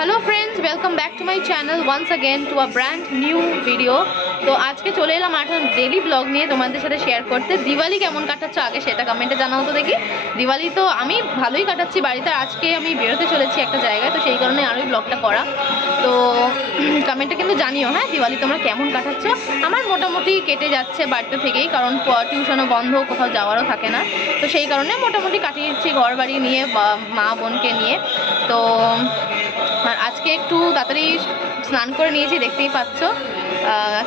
Hello friends, welcome back to my channel once again to a brand new video. तो आज के चले एलाम একটা डेली ब्लग নিয়ে তোমাদের সাথে শেয়ার করতে। দিওয়ালি কেমন কাটাচ্ছো আগে সেটা কমেন্টে জানাও তো দেখি। দিওয়ালি তো আমি ভালোই কাটাচ্ছি বাড়িতে। আজকে আমি বেরোতে চলেছি একটা জায়গায়, তো সেই কারণে আরোই ব্লগটা করা। তো কমেন্টে কিন্তু জানিও হ্যাঁ দিওয়ালি তোমরা কেমন কাটাচ্ছো। আমার মোটামুটি কেটে যাচ্ছে বাড়িতে থেকেই, কারণ টিউশনও বন্ধ, কোথাও যাওয়ারও থাকে না। তো সেই কারণে মোটামুটি কাটিয়েছি ঘর বাড়ি নিয়ে বা মা বোনকে নিয়ে। তো আর আজকে একটু তাড়াতাড়ি স্নান করে নিয়েছি, দেখতেই পাচ্ছ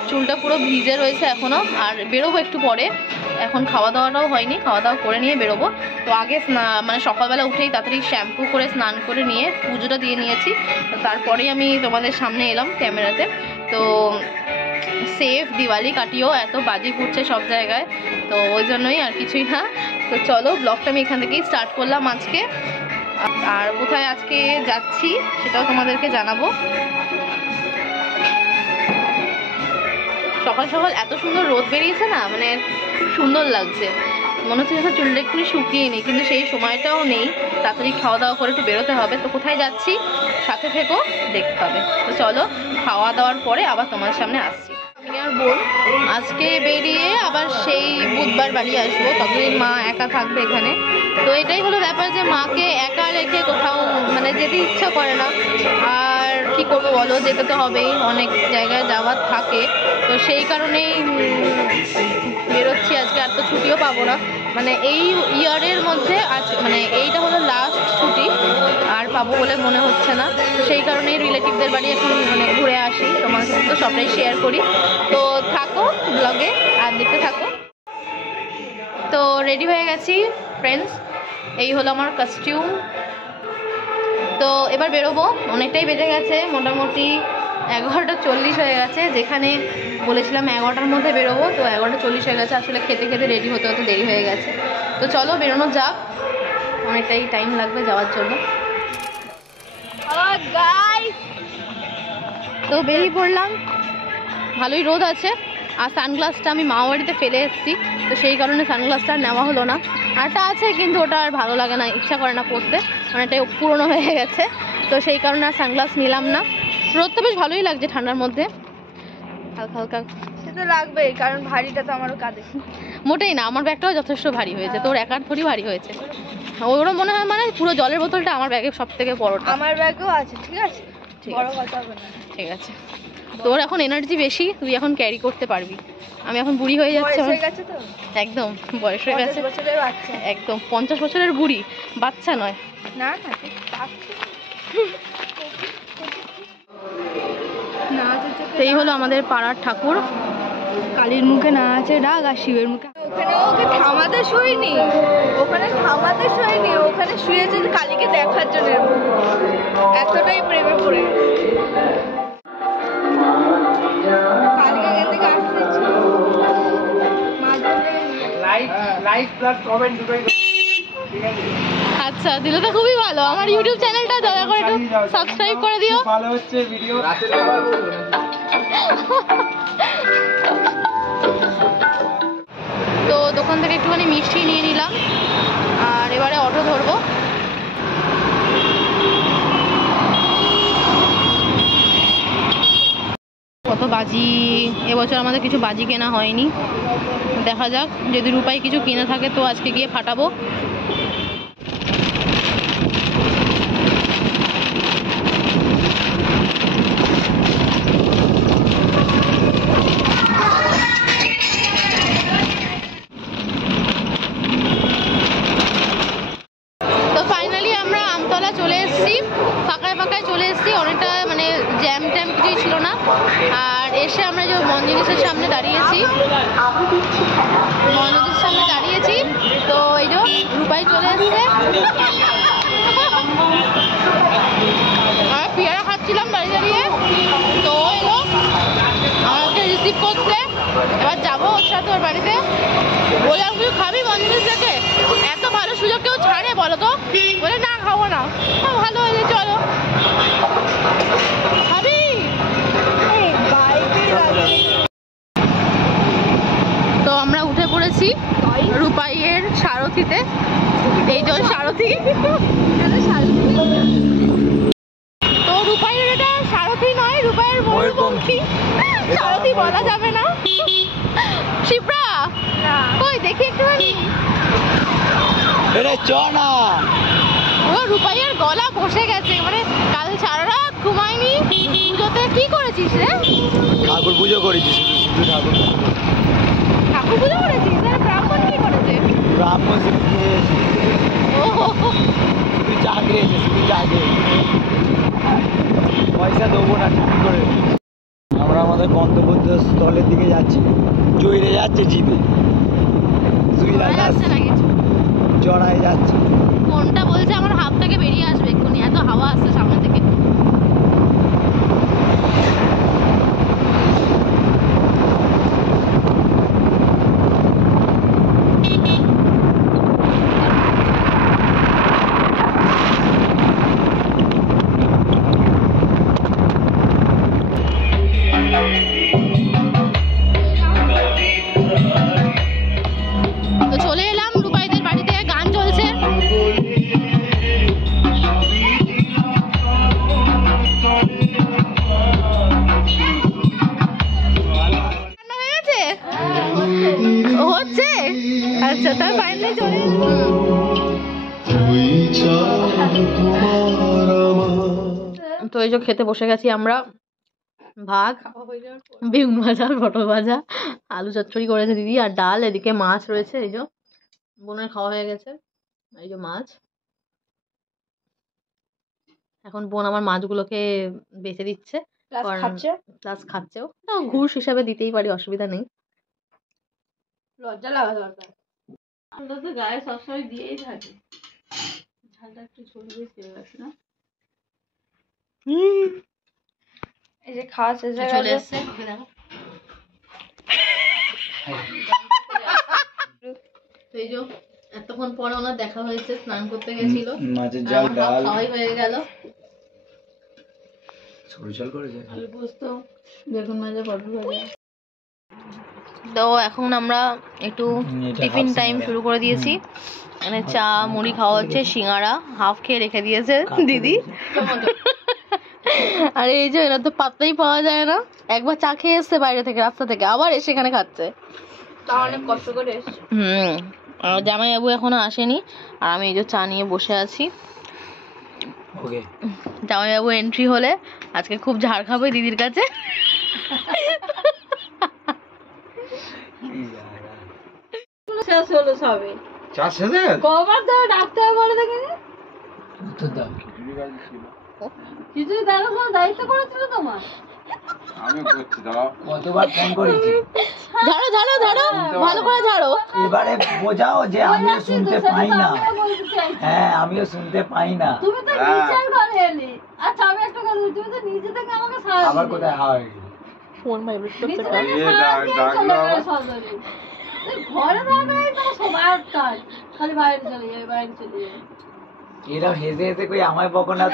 চুলটা পুরো ভিজে রয়েছে এখনও। আর বেরোবো একটু পরে, এখন খাওয়া দাওয়াটাও হয়নি, খাওয়া দাওয়া করে নিয়ে বেরোবো। তো আগে মানে সকালবেলা উঠেই তাড়াতাড়ি শ্যাম্পু করে স্নান করে নিয়ে পুজোটা দিয়ে নিয়েছি। তো তারপরেই আমি তোমাদের সামনে এলাম ক্যামেরাতে। তো সেফ দিওয়ালি কাটিও, এত বাজি ফুটছে সব জায়গায়, তো ওই জন্যই আর কিছুই না। তো চলো ব্লগটা আমি এখান থেকেই স্টার্ট করলাম আজকে। আর কোথায় আজকে যাচ্ছি সেটাও তোমাদেরকে জানাবো। সকাল সকাল এত সুন্দর রোদ বেরিয়েছে না, মানে সুন্দর লাগছে, মনে হচ্ছে যেন চুলটা একটু শুকিয়ে নিই, কিন্তু সেই সময়টাও নেই। তাড়াতাড়ি খাওয়া দাওয়া করে একটু বেরোতে হবে। তো কোথায় যাচ্ছি সাথে থেকো, দেখতে হবে। তো চলো খাওয়া দাওয়ার পরে আবার তোমার সামনে আসছি। আমি আর বোন আজকে বেরিয়ে আবার সেই বুধবার বাড়ি আসবো, ততদিন মা একা থাকবে এখানে। তো এটাই হলো ব্যাপার যে মাকে একা রেখে কোথাও মানে যেতে ইচ্ছা করে না। আর কি করবো বলো, যেতে তো হবেই, অনেক জায়গায় যাওয়ার থাকে। তো সেই কারণেই বেরোচ্ছি আজকে। আর তো ছুটিও পাবো না, মানে এই ইয়ারের মধ্যে আজ মানে এইটা হলো লাস্ট ছুটি, আর পাবো বলে মনে হচ্ছে না। তো সেই কারণেই রিলেটিভদের বাড়ি এখন মানে ঘুরে আসি, তোমার সাথে তো সবটাই শেয়ার করি। তো থাকো ব্লগে আর দেখতে থাকো। তো রেডি হয়ে গেছি ফ্রেন্ডস, এই হলো আমার কস্টিউম। তো এবার বেরোবো, অনেকটাই বেজে গেছে, মোটামুটি 11:40 হয়ে গেছে। যেখানে বলেছিলাম 11টার মধ্যে বেরোবো, তো 11:40 হয়ে গেছে। আসলে খেতে খেতে রেডি হতে হতে দেরি হয়ে গেছে। তো চলো বেরোনো যাক, অনেকটাই টাইম লাগবে যাওয়ার জন্য। তো বেরিয়ে পড়লাম, ভালোই রোদ আছে। আর সানগ্লাসটা আমি মামা বাড়িতে ফেলে এসেছি, তো সেই কারণে সানগ্লাসটা আর নেওয়া হলো না। আরটা আছে কিন্তু ওটা আর ভালো লাগে না, ইচ্ছা করে না পরতে, অনেকটাই পুরনো হয়ে গেছে। তো সেই কারণে আর সানগ্লাস নিলাম না। রোদটা বেশ ভালোই লাগছে ঠান্ডার মধ্যে, হালকা হালকা সেটা লাগবেই, কারণ ভারীটা তো আমারও কাঁধে। মোটেই না, আমার ব্যাগটাও যথেষ্ট ভারী হয়েছে, তোর একার থরি ভারী হয়েছে। ওরও মনে হয় মানে পুরো জলের বোতলটা আমার ব্যাগে সব থেকে বড়টা। আমার ব্যাগও আছে, ঠিক আছে, বড় কথা হবে না। ঠিক আছে, তোর এখন এনার্জি বেশি, তুই এখন ক্যারি করতে পারবি। আমি এখন বুড়ি হয়ে যাচ্ছি, হয়ে গেছে তো, একদম বয়স হয়ে গেছে, 50 বছরের বাচ্চা, একদম 50 বছরের বুড়ি, বাচ্চা নয়। না না এই হলো আমাদের পাড়ার ঠাকুর। কালীর মুখে না আছে ডাক, আর শিবের মুখে। ওখানে ওকে থামাতে শুইনি, ওখানে থামাতে শুইনি, ওখানে শুয়েছে কালীকে দেখার জন্য, এতটাই প্রেমে পড়ে গেছে। কালকে এখান থেকে আসতেছি, লাইক প্লাস কমেন্ট দুটোই। আচ্ছা দিলে তো খুবই ভালো। আমার ইউটিউব চ্যানেলটা দয়া করে একটু সাবস্ক্রাইব করে দিও। ভালো হচ্ছে ভিডিও। তো দোকান থেকে একটুখানি মিষ্টি নিয়ে নিলাম, আর এবারে অটো ধরবো। কত বাজি, এবছর আমাদের কিছু বাজি কেনা হয়নি, দেখা যাক যদি রূপাই কিছু কিনে থাকে তো আজকে গিয়ে ফাটাবো। তো ফাইনালি আমরা আমতলা চলে এসেছি, ফাঁকায় ফাঁকায় চলে এসেছি, অনেকটা মানে জ্যাম ট্যাম কিছুই ছিল না। আর এসে আমরা যে মঞ্জিনিসের সামনে দাঁড়িয়েছি, তো এই যে রূপাই চলে এসছে। আমরা পেয়ারা খাচ্ছিলাম দাঁড়িয়ে দাঁড়িয়ে, তো এলো আমাকে রিসিভ করতে। এবার যাবো ওর সাথে ওর বাড়িতে। বললাম তুই খাবি মঞ্জিনিস থেকে, এত ভালো সুযোগ কেউ ছাড়ে বলো তো? বলে না খাবো না। ভালো হয়েছে, চলো খাবি। তো আমরা উঠে পড়েছি রূপাইয়ের সারথিতে, এই যে সারথি। তো রূপাই পঙ্খী সারথি বলা যাবে না। শিপ্রা কই দেখি একটুখানি। চ না, ও রূপাইয়ের গলা বসে গেছে, মানে কাল সারা রাত ঘুমায়নি। পুজোতে কি করেছিস রে? ঠাকুর পুজো করেছি, শুধু ঠাকুর পুজো। ঠাকুর পুজো করেছিস? আর ব্রাহ্মণ কি করেছে? ব্রাহ্মণ শুধু খেয়েছে, ও শুধু চা খেয়েছে, শুধু চা খেয়েছে। পয়সা দেবো না ঠিক করে। আমরা আমাদের গন্তব্যস্থলের দিকে যাচ্ছি, জয়রে যাচ্ছে জিপে, শোনা যাচ্ছে না কিছু। জড়ায় যাচ্ছে। ফোনটা বলছে আমার হাত থেকে বেরিয়ে আসবে এক্ষুনি, এত হাওয়া আসছে সামনে থেকে। তো চলে এলাম রূপাইদের বাড়িতে, গান চলছে। রান্না হয়ে গেছে? হচ্ছে? আচ্ছা, তার ফাইনালি চলে তো এই যে খেতে বসে গেছি আমরা। ভাত, বেগুন ভাজা, পটল ভাজা, আলু চচ্চড়ি করেছে দিদি, আর ডাল। এদিকে মাছ রয়েছে, এই যে বোনের খাওয়া হয়ে গেছে। এই যে মাছ, এখন বোন আমার মাছগুলোকে বেছে দিচ্ছে, প্লাস খাচ্ছেও। না, ঘুষ হিসাবে দিতেই পারি, অসুবিধা নেই। লজ্জা লাগা দরকার। আমরা তো গায়ে সবসময় দিয়েই থাকি। ঝালটা একটু ঝোল বেশি হয়ে গেছে না? এই যে খাওয়া শেষ হয়ে চলে গেছে। এসছে, ওকে দেখো। তো এই যে এতক্ষণ পরে ওনার দেখা হয়েছে, স্নান করতে গেছিল, মাছের আর ঝাল, আমার ডাল, খাওয়াই হয়ে গেল। সরিষাল করেছে। আলু পোস্ত, বেগুন ভাজা, পটল ভাজা। তো এখন আমরা একটু টিফিন টাইম শুরু করে দিয়েছি। মানে চা মুড়ি খাওয়া হচ্ছে, সিঙ্গারা হাফ খেয়ে রেখে দিয়েছে দিদি। আর এই যে এরা তো পাত্তাই পাওয়া যায় না, একবার চা খেয়ে এসছে বাইরে থেকে, রাস্তা থেকে, আবার এসে এখানে খাচ্ছে। তা অনেক কষ্ট করে এসছে। আর জামাইবাবু এখনো আসেনি, আর আমি এই যে চা নিয়ে বসে আছি। ওকে, জামাইবাবু এন্ট্রি হলে আজকে খুব ঝাড় খাবে দিদির কাছে। শেষ হলো সবে। চা শেষ হয়ে গেছে? কবার ধরে ডাকতে হবে বলে দেখিনি? উত্তর দাও। কিছু দেখাশোনার দায়িত্ব করেছিল তোমার? কতবার ফোন করেছি। ঝাড়ো ঝাড়ো ঝাড়ো, ভালো করে ঝাড়ো। এবারে বোঝাও যে আমিও শুনতে পাই না। হ্যাঁ, আমিও শুনতে পাই না। তুমি তো নিচের ঘরে এলে। আচ্ছা, আমি একটা কথা বলি, তুমি তো নিচে থেকে আমাকে সাহায্য আবার কোথায় হাওয়া হয়ে গেল? ফোন ভাইব্রেট করছে। নিচে থেকে সাহায্য দিয়ে চলে গেলে সজরে। তুই ঘরে থাকাই তো সবার কাজ, খালি বাইরে চলে যাবে, বাইরে চলে যাবে। এরকম হেসে হেসে কই আমায় বকো না।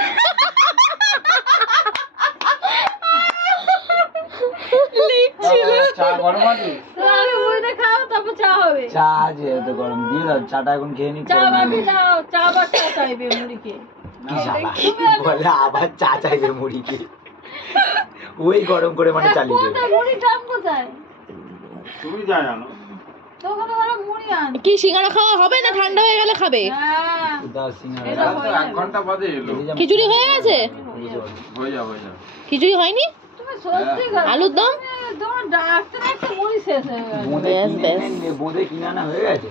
চা গরম আছে? তো আগে বইটা খাও, তারপর চা হবে। চা আছে তো গরম, দিয়ে দাও। চাটা এখন খেয়ে নি। চা বাটি দাও, চা বা চা চাইবে মুড়িকে। কি শালা বলে আবার চা চাইবে মুড়িকে। ওই গরম করে মানে চালিয়ে দেবে। কোথায় মুড়ির দাম কোথায়? তুমি জানো তো ওখানে বলো মুড়ি আন। কি সিঙ্গারা খাওয়া হবে না ঠান্ডা হয়ে গেলে খাবে? হ্যাঁ, দাও সিঙ্গারা। এটা হয়ে যাবে। 1 ঘন্টা বাদে এলো। খিচুড়ি হয়ে গেছে? হয়ে যাবে। খিচুড়ি হয়নি? তুমি সত্যি কথা, আলুর দম? তুমি তোমার ডাকতে ডাকতে মুড়ি শেষ হয়ে গেছে। বোঁদে ব্যাস, কিনে ব্যাস। এনে, বোঁদে কিনে আনা হয়ে গেছে।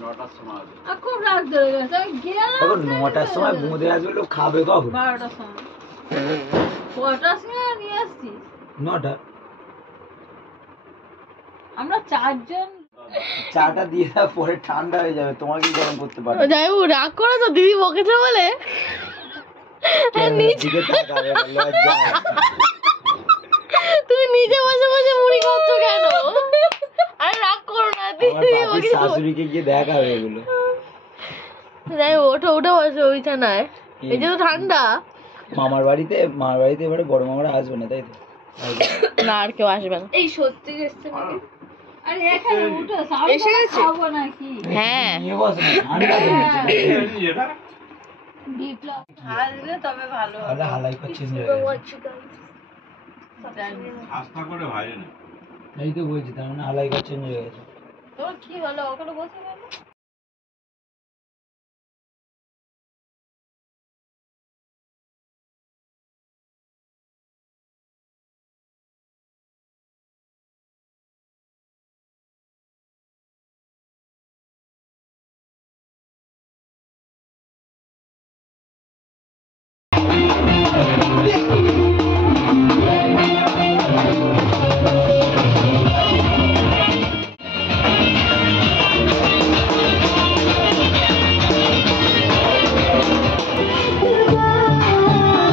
9টার সময় আর খুব রাত ধরে গেছে, আমি গেলাম দেখো 9টার সময় বোঁদে আসবে, লোক খাবে কখন? 12টার সময়। কটার সময় নিয়ে আসছিস? 9টা। আমরা 4 জন। চাটা দিয়ে দাও, পরে ঠান্ডা হয়ে যাবে, তোমাকে গরম করতে পারবে। যাই হোক, রাগ করে তো দিদি বকেছে বলে। ক্যামেরার দিকে তাকাবে, লজ্জা। তুমি নিজে বসে বসে মুড়ি খাচ্ছ কেন? আরে রাগ করো না, আমার দিদি বাপির বকেছে বলে। শাশুড়িকে গিয়ে দেখাবে এগুলো। যাই হোক, ওঠো উঠে বসো বিছানায়, এই যে তো ঠান্ডা। মামার বাড়িতে এবারে বড় মামারা আসবে না, তাই তো? না, আর কেউ আসবে না। এই সত্যি এসছে নাকি? আরে এখানে উঠো, এসে গেছে। খাবো নাকি? হ্যাঁ, নিয়ে বসো না, ঠান্ডা তো এটা বিপ্লব আসলে তবে ভালো হবে। তাহলে হালাই করছিস না। আস্থা করে ভাজে না। এই তো বলছি তার মানে আলাইকার চেঞ্জ হয়ে গেছে। তোর কি হলো ওখানে বসে গেল?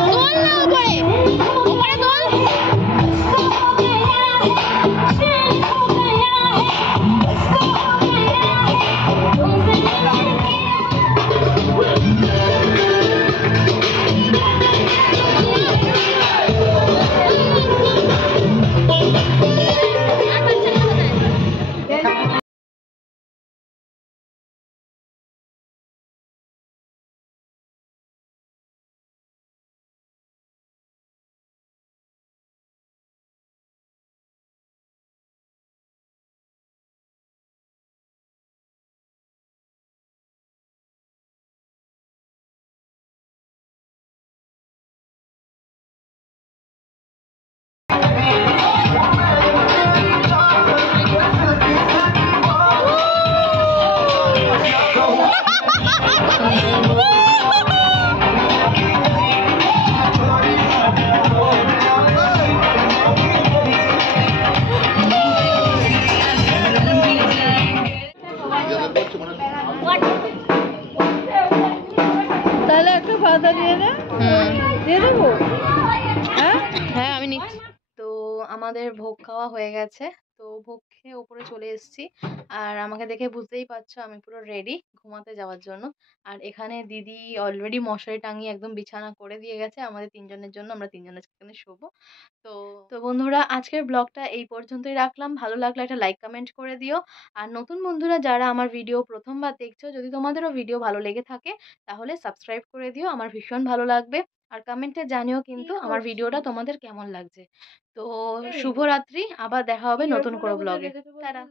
তোল না উপরে, উপরে তোল। তাহলে একটা ভাতা দিয়ে দে, দিয়ে দেবো। হ্যাঁ হ্যাঁ আমি নিচ্ছি। তো আমাদের ভোগ খাওয়া হয়ে গেছে, তো ভোগ খেয়ে উপরে চলে এসেছি। আর আমাকে দেখে বুঝতেই পারছো আমি পুরো রেডি ঘুমাতে যাওয়ার জন্য। আর এখানে দিদি অলরেডি মশারি টাঙিয়ে একদম বিছানা করে দিয়ে গেছে আমাদের তিনজনের জন্য, আমরা তিনজনের এখানে শোবো। তো তো বন্ধুরা আজকের ব্লগটা এই পর্যন্তই রাখলাম। ভালো লাগলে একটা লাইক কমেন্ট করে দিও। আর নতুন বন্ধুরা যারা আমার ভিডিও প্রথমবার দেখছো, যদি তোমাদেরও ভিডিও ভালো লেগে থাকে তাহলে সাবস্ক্রাইব করে দিও, আমার ভীষণ ভালো লাগবে। আর কমেন্টে জানিও কিন্তু আমার ভিডিওটা তোমাদের কেমন লাগছে। তো শুভরাত্রি, আবার দেখা হবে নতুন কোনো ব্লগে। টাটা।